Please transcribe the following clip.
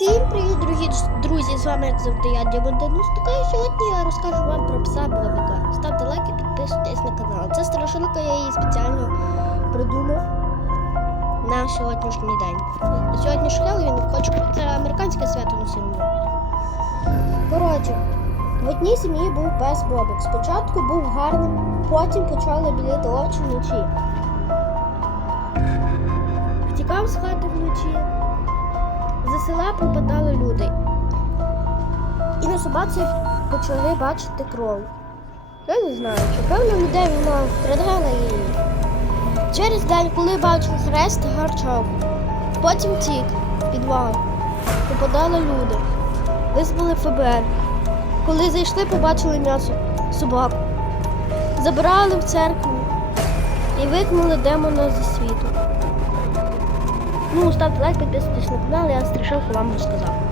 Всім привіт, дорогі друзі! З вами, як завжди, я Діамантинус. Така і сьогодні я розкажу вам про пса Бобіка. Ставте лайки, підписуйтесь на канал. Це страшилка, я її спеціально придумав на сьогоднішній день. Сьогодні ж Хеллоуін, хочу, це американське свято на сьогодні. Коротше, в одній сім'ї був пес Бобик. Спочатку був гарним, потім почали білити очі вночі. Втікав з хати вночі. За села пропадали люди. І на собаці почали бачити кров. Я не знаю, чи певно людей вона вкрадала її. Через день, коли бачив хрест, гарчав. Потім тік в підвал. Попадали люди. Визвали ФБР. Коли зайшли, побачили м'ясо собаку. Забрали в церкву і викинули демона зі світу. Ну, ставте лайк, підписуйтесь на канал, я страшилку вам розказав.